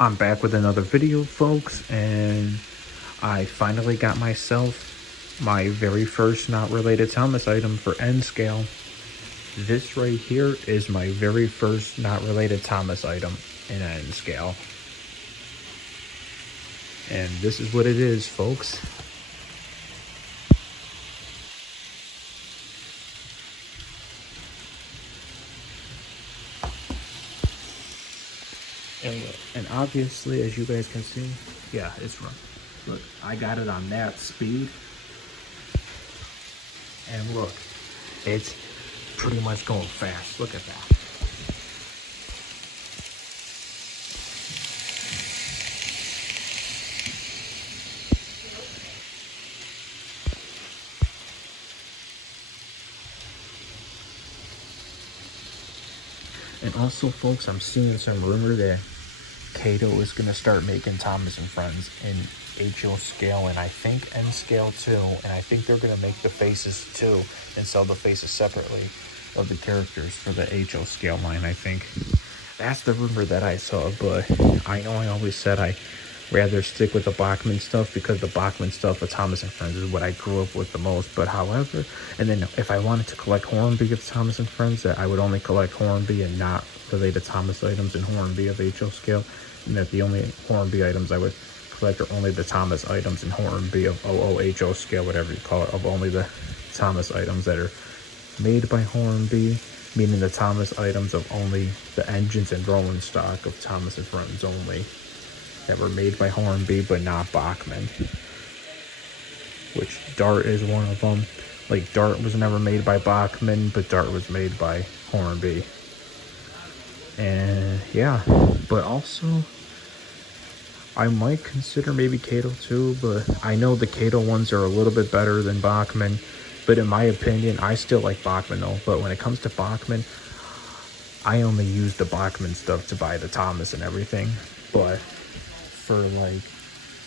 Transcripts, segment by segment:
I'm back with another video, folks, and I finally got myself my very first not related Thomas item for N scale. This right here is my very first not related Thomas item in N scale. And this is what it is, folks. And obviously, as you guys can see, yeah, it's run. Look, I got it on that speed. And look, it's pretty much going fast. Look at that. And also, folks, I'm seeing some rumor that Kato is going to start making Thomas and Friends in HO scale, and I think N scale too, and I think they're going to make the faces too and sell the faces separately of the characters for the HO scale line. I think that's the rumor that I saw, but I know I always said I rather stick with the Bachman stuff because the Bachman stuff of Thomas and Friends is what I grew up with the most. But however, and then if I wanted to collect Hornby of Thomas and Friends, that I would only collect Hornby and not related Thomas items in Hornby of HO scale, and that the only Hornby items I would collect are only the Thomas items in Hornby of OOHO scale, whatever you call it, of only the Thomas items that are made by Hornby, meaning the Thomas items of only the engines and rolling stock of Thomas and Friends only, that were made by Hornby but not Bachman, which Dart is one of them. Like, Dart was never made by Bachman, but Dart was made by Hornby. And yeah, but also I might consider maybe Kato too, but I know the Kato ones are a little bit better than Bachman, but in my opinion, I still like Bachman though. But when it comes to Bachman, I only use the Bachman stuff to buy the Thomas and everything. But for like,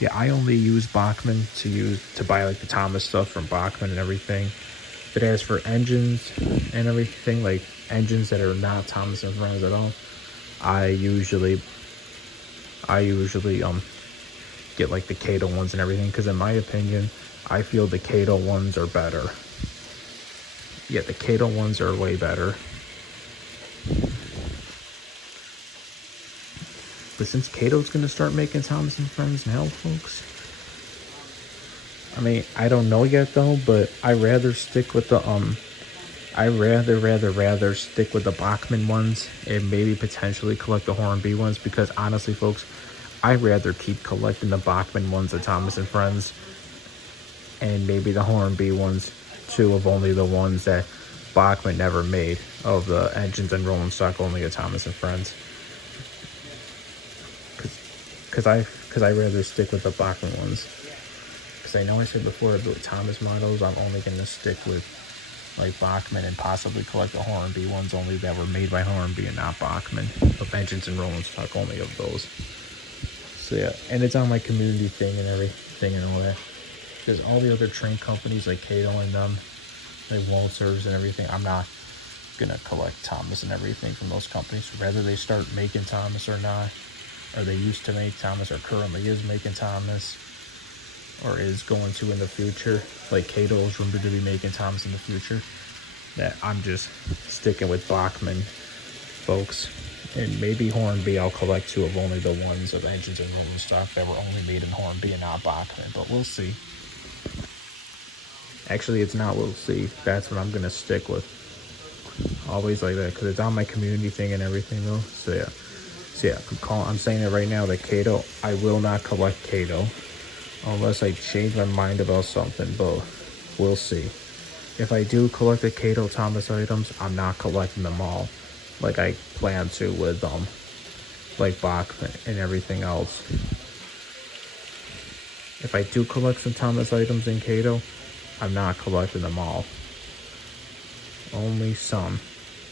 yeah, I only use Bachman to buy like the Thomas stuff from Bachman and everything. But as for engines and everything, like engines that are not Thomas and Friends at all, I usually get like the Kato ones and everything, because in my opinion, I feel the Kato ones are better. Yeah, the Kato ones are way better. But since Kato's gonna start making Thomas and Friends now, folks, I mean, I don't know yet though, but I rather stick with the I rather stick with the Bachman ones and maybe potentially collect the Hornby ones, because honestly, folks, I'd rather keep collecting the Bachman ones of Thomas and Friends and maybe the Hornby ones too, of only the ones that Bachman never made, of the engines and rolling stock only of Thomas and Friends. Cause I rather stick with the Bachman ones. Cause I know I said before about Thomas models, I'm only gonna stick with like Bachman and possibly collect the Hornby ones only that were made by Hornby and not Bachman, of engines and rolling stock only of those. So yeah, and it's on my community thing and everything and all that. Because all the other train companies like Kato and them, like Walters and everything, I'm not gonna collect Thomas and everything from those companies. Whether they start making Thomas or not, or they used to make Thomas, or currently is making Thomas, or is going to in the future, like Kato is rumored to be making Thomas in the future, that I'm just sticking with Bachman, folks. And maybe Hornby I'll collect too, of only the ones of engines and rolling stock that were only made in Hornby and not Bachman, but we'll see. Actually, it's not we'll see. That's what I'm gonna stick with. Always like that, because it's on my community thing and everything though. So yeah, I'm saying it right now that Kato, I will not collect Kato unless I change my mind about something, but we'll see. If I do collect the Kato Thomas items, I'm not collecting them all like I plan to with like Bachman and everything else. If I do collect some Thomas items in Kato, I'm not collecting them all. Only some.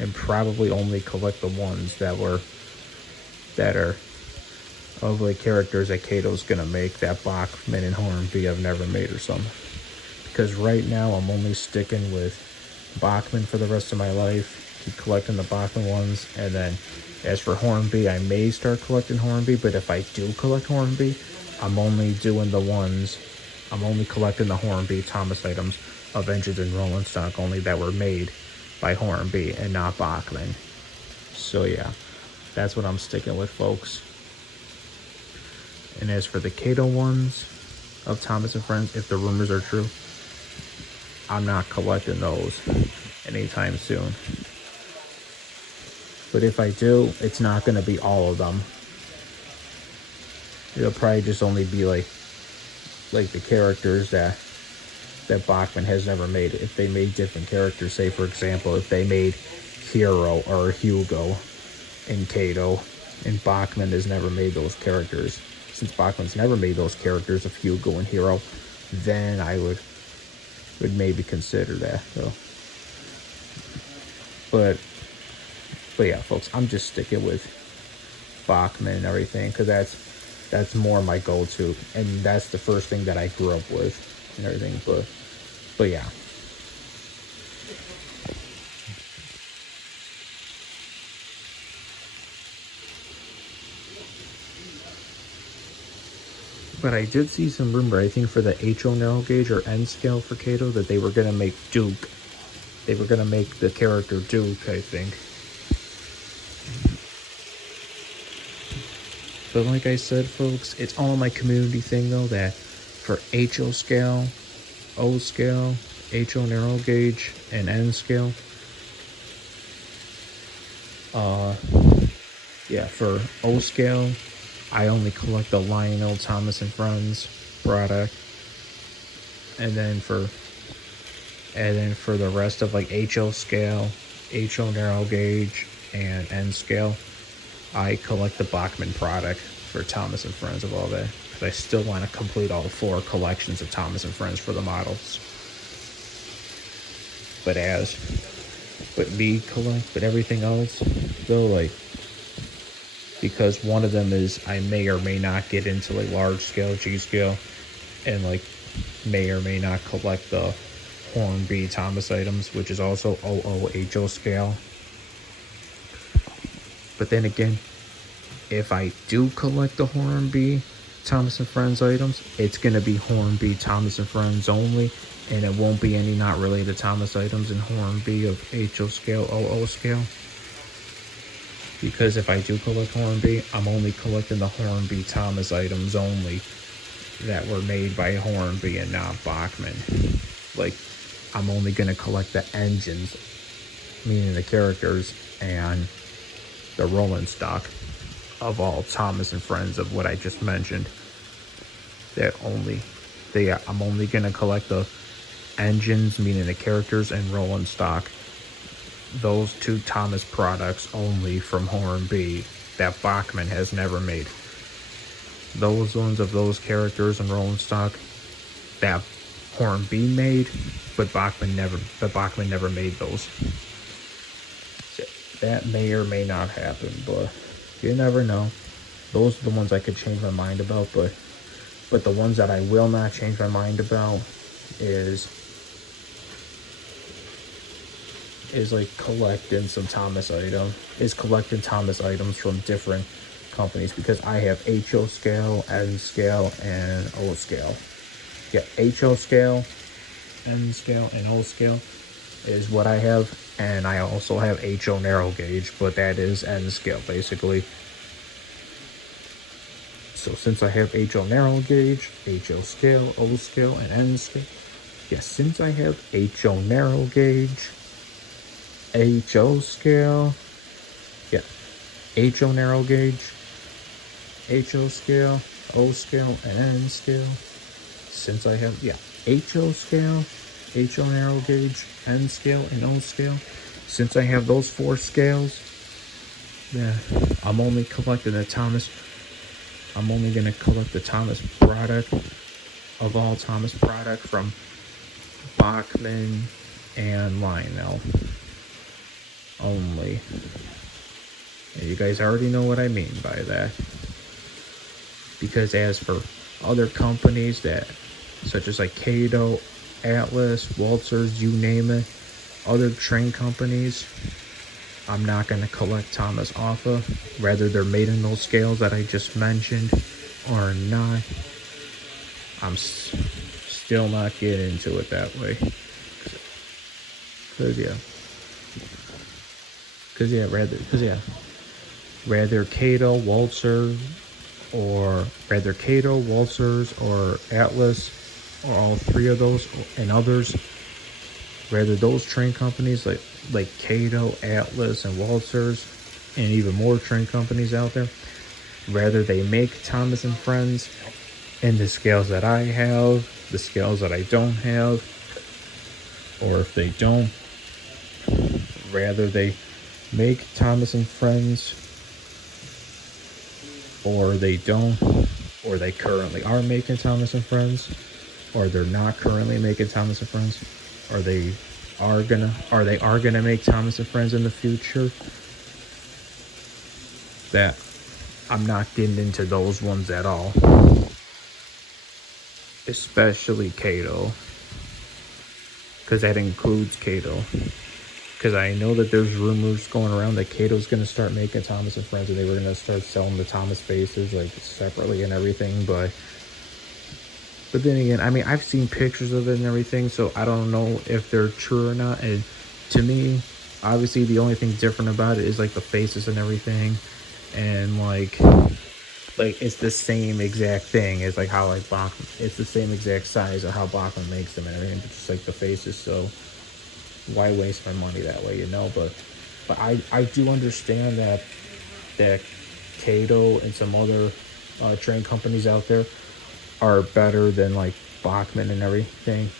And probably only collect the ones that are of like characters that Kato's gonna make that Bachman and Hornby have never made or something. Because right now I'm only sticking with Bachman for the rest of my life. Keep collecting the Bachman ones, and then As for Hornby, I may start collecting Hornby, but if I do collect Hornby, I'm only collecting the Hornby Thomas items of engines and rolling stock only that were made by Hornby and not Bachmann. So yeah, that's what I'm sticking with, folks. And as for the Kato ones of Thomas and Friends, if the rumors are true, I'm not collecting those anytime soon. But if I do, it's not going to be all of them. It'll probably just only be like the characters that Bachmann has never made. If they made different characters, say for example, if they made Hero or Hugo in Kato, and Bachmann has never made those characters. Since Bachmann's never made those characters of Hugo and Hero, then I would maybe consider that. So, but yeah, folks, I'm just sticking with Bachmann and everything because that's more my go-to, and that's the first thing that I grew up with and everything. But yeah. But I did see some rumor, I think for the HO narrow gauge or N scale for Kato, that they were going to make Duke. They were going to make the character Duke, I think. But like I said, folks, it's all my community thing, though, that for HO scale, O scale, HO narrow gauge, and N scale, yeah, for O scale, I only collect the Lionel Thomas and Friends product, and then for the rest of like HO scale, HO narrow gauge, and N scale, I collect the Bachmann product for Thomas and Friends of all that, because I still want to complete all 4 collections of Thomas and Friends for the models. But everything else, though, like, because one of them is I may or may not get into like large scale, G scale, and like may or may not collect the Hornby Thomas items, which is also OOHO scale. But then again, if I do collect the Hornby Thomas and Friends items, it's going to be Hornby Thomas and Friends only, and it won't be any not related Thomas items in Hornby of HO scale, OO scale. Because if I do collect Hornby, I'm only collecting the Hornby Thomas items only that were made by Hornby and not Bachmann. Like, I'm only going to collect the engines, meaning the characters, and the rolling stock of all Thomas and Friends of what I just mentioned. I'm only going to collect the engines, meaning the characters, and rolling stock. Those 2 Thomas products only from Hornby that Bachmann has never made. Those ones of those characters and rolling stock that Hornby made, but Bachmann never made those. So that may or may not happen, but you never know. Those are the ones I could change my mind about, but the ones that I will not change my mind about is like collecting Thomas items from different companies, because I have HO scale, N scale, and O scale. Yeah, HO scale, N scale, and O scale is what I have, and I also have HO narrow gauge, but that is N scale basically. So since I have HO narrow gauge, HO scale, O scale, and N scale, since I have HO narrow gauge, HO scale, HO narrow gauge, HO scale, O scale, and N scale. Since I have, HO scale, HO narrow gauge, N scale, and O scale. Since I have those 4 scales, I'm only collecting I'm only going to collect the Thomas product of all Thomas product from Bachmann and Lionel only. And you guys already know what I mean by that. Because as for other companies such as like Kato, Atlas, Waltzers, you name it, other train companies, I'm not going to collect Thomas Alpha, whether they're made in those scales that I just mentioned or not. I'm still not getting into it that way. Cause rather Kato, Waltzer, or rather Kato, Waltzers, or Atlas, or all three of those and others. Rather those train companies like Kato, Atlas, and Waltzers, and even more train companies out there. Rather they make Thomas and Friends in the scales that I have, the scales that I don't have, or if they don't, rather they make Thomas and Friends, or they don't, or they currently are making Thomas and Friends, or they're not currently making Thomas and Friends, or they are gonna make Thomas and Friends in the future. That I'm not getting into those ones at all, especially Kato, because that includes Kato. Because I know that there's rumors going around that Kato's going to start making Thomas and Friends, and they were going to start selling the Thomas faces like separately and everything. But then again, I mean, I've seen pictures of it and everything, so I don't know if they're true or not. And to me, obviously, the only thing different about it is like the faces and everything, and like it's the same exact thing as like how like Bachman. It's the same exact size of how Bachman makes them and everything, but just like the faces. So why waste my money that way, you know? But I do understand that Kato and some other train companies out there are better than like Bachman and everything,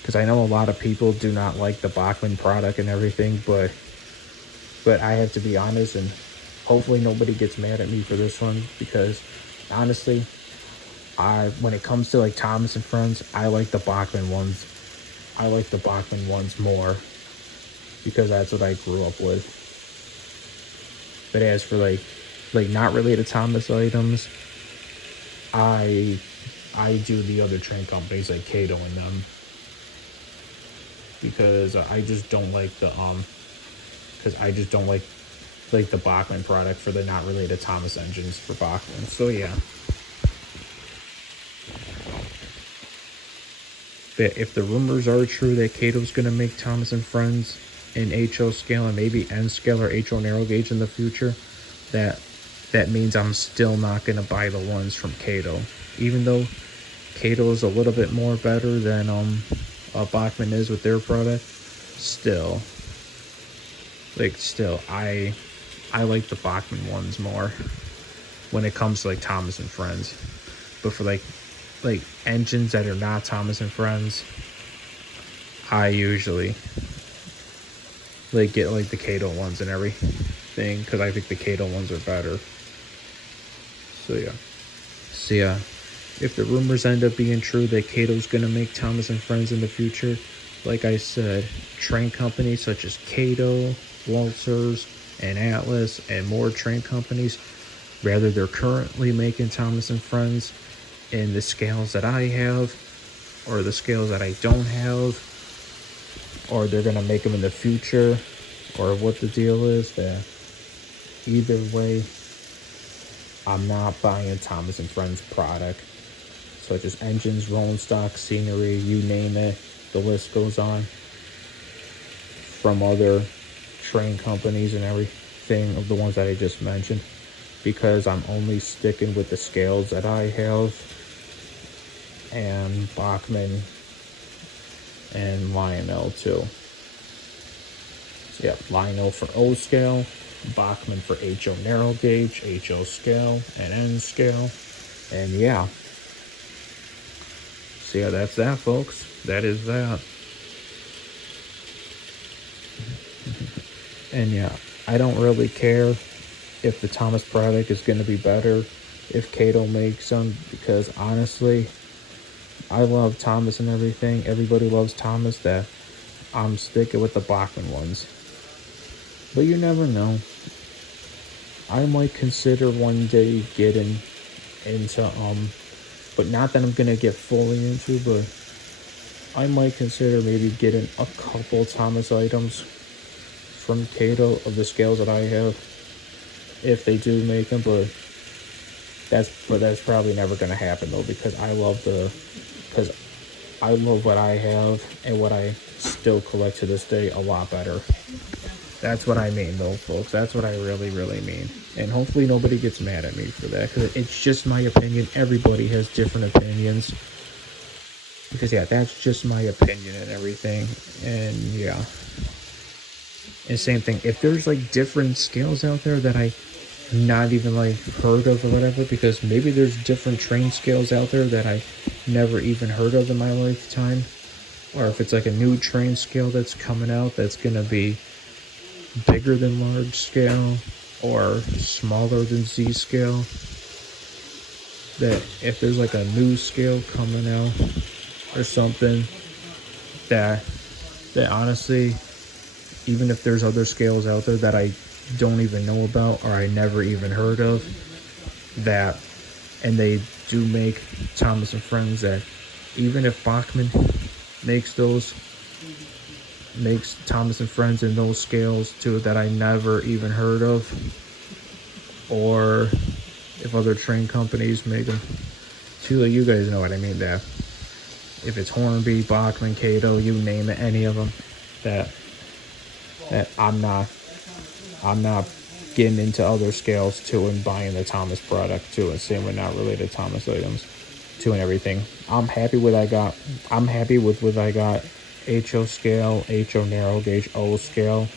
because I know a lot of people do not like the Bachman product and everything, but I have to be honest, and hopefully nobody gets mad at me for this one, because honestly, when it comes to like Thomas and Friends, I like the Bachman ones. I like the Bachman ones more, because that's what I grew up with. But as for like not related Thomas items, I do the other train companies like Kato and them, because I just don't like because I just don't like the Bachman product for the not related Thomas engines for Bachman. So yeah. But if the rumors are true that Kato's gonna make Thomas and Friends in HO scale and maybe N scale or HO narrow gauge in the future, that means I'm still not gonna buy the ones from Kato, even though Kato is a little bit more better than Bachman is with their product. Still, I like the Bachman ones more when it comes to like Thomas and Friends. But for like engines that are not Thomas and Friends, I usually get like the Kato ones and everything, because I think the Kato ones are better. So yeah. If the rumors end up being true that Kato's gonna make Thomas and Friends in the future, like I said, train companies such as Kato, Waltzers, and Atlas, and more train companies, rather they're currently making Thomas and Friends in the scales that I have, or the scales that I don't have, or they're gonna make them in the future, or what the deal is, that either way, I'm not buying Thomas and Friends product, such as engines, rolling stock, scenery, you name it, the list goes on, from other train companies and everything of the ones that I just mentioned, because I'm only sticking with the scales that I have, and Bachman and Lionel too. So yeah, Lionel for O scale, Bachman for HO narrow gauge, HO scale, and N scale, and yeah. So yeah, that's that, folks. That is that. And yeah, I don't really care if the Thomas product is going to be better if Kato makes them, because honestly, I love Thomas and everything. Everybody loves Thomas. That I'm sticking with the Bachman ones. But you never know. I might consider one day getting into but not that I'm gonna get fully into, but I might consider maybe getting a couple Thomas items from Kato of the scales that I have, if they do make them, but that's probably never gonna happen though, because I love what I have and what I still collect to this day a lot better. That's what I mean though, folks. That's what I really, really mean. And hopefully nobody gets mad at me for that, because it's just my opinion. Everybody has different opinions. Because yeah, that's just my opinion and everything. And yeah. And same thing, if there's like different scales out there that I not even like heard of or whatever, because maybe there's different train scales out there that I never even heard of in my lifetime, or if it's like a new train scale that's coming out that's gonna be bigger than large scale or smaller than Z scale, that if there's like a new scale coming out or something, that honestly, even if there's other scales out there that I don't even know about or I never even heard of, that, and they do make Thomas and Friends, that even if Bachman makes Thomas and Friends in those scales too that I never even heard of, or if other train companies make them too, you guys know what I mean, that if it's Hornby, Bachman, Kato, you name it, any of them, that I'm not getting into other scales too and buying the Thomas product too, and same with not related Thomas items too and everything. I'm happy with what I got. I'm happy with what I got. HO scale, HO narrow gauge, O scale,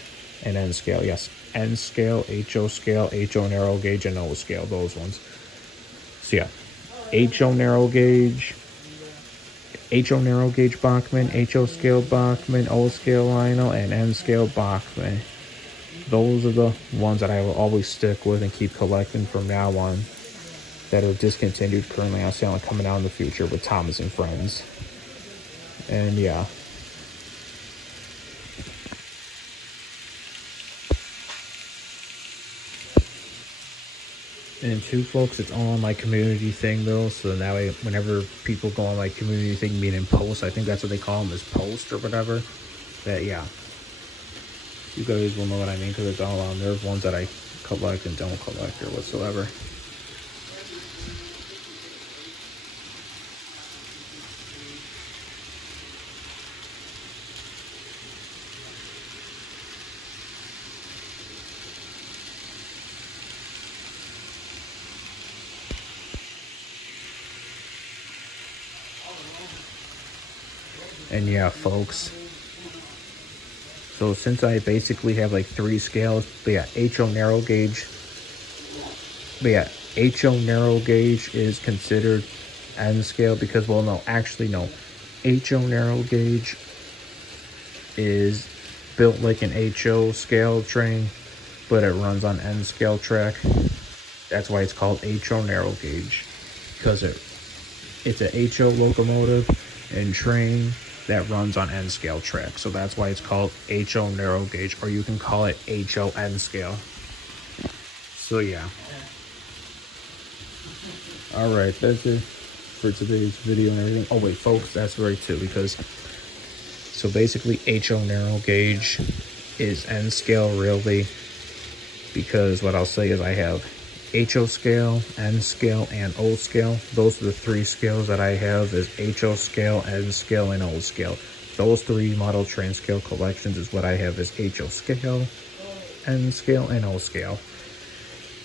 and N scale. Yes, N scale, HO scale, HO narrow gauge, and O scale. Those ones. So yeah, HO narrow gauge Bachman, HO scale Bachman, O scale Lionel, and N scale Bachman. Those are the ones that I will always stick with and keep collecting from now on, that are discontinued currently on sale and coming out in the future with Thomas and Friends. And yeah. And two, folks, it's all on my community thing though, so that way whenever people go on my community thing, meaning post, I think that's what they call them, is post or whatever, that yeah, you guys will know what I mean, because it's all on there, ones that I collect and don't collect or whatsoever. And yeah, folks, so since I basically have like three scales, but yeah, HO narrow gauge is considered N scale, because, well, no, actually no, HO narrow gauge is built like an HO scale train, but it runs on N scale track. That's why it's called HO narrow gauge, because it's a HO locomotive and train that runs on N scale track. So that's why it's called HO narrow gauge, or you can call it HO N scale. So yeah. Alright, that's it for today's video and everything. Oh wait, folks, that's right too, because so basically HO narrow gauge is N scale really, because what I'll say is I have HO scale, N scale, and O scale. Those are the three scales that I have, is HO scale, N scale, and O scale. Those three model train scale collections is what I have, is HO scale, N scale, and O scale.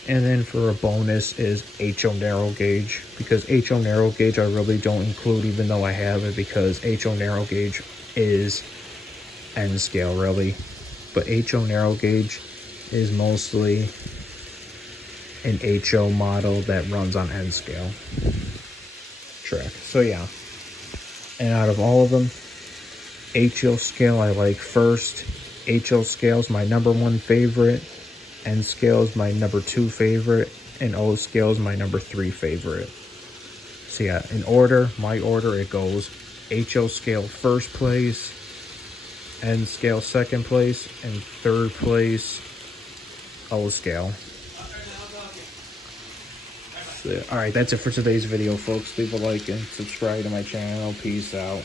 And then for a bonus is HO narrow gauge, because HO narrow gauge I really don't include, even though I have it, because HO narrow gauge is N scale really, but HO narrow gauge is mostly an HO model that runs on N scale track. So yeah, and out of all of them, HO scale I like first. HO scale is my number one favorite, N scale is my number two favorite, and O scale is my number three favorite. So yeah, in order, my order, it goes HO scale first place, N scale second place, and third place O scale. So, alright, that's it for today's video, folks. Leave a like and subscribe to my channel. Peace out.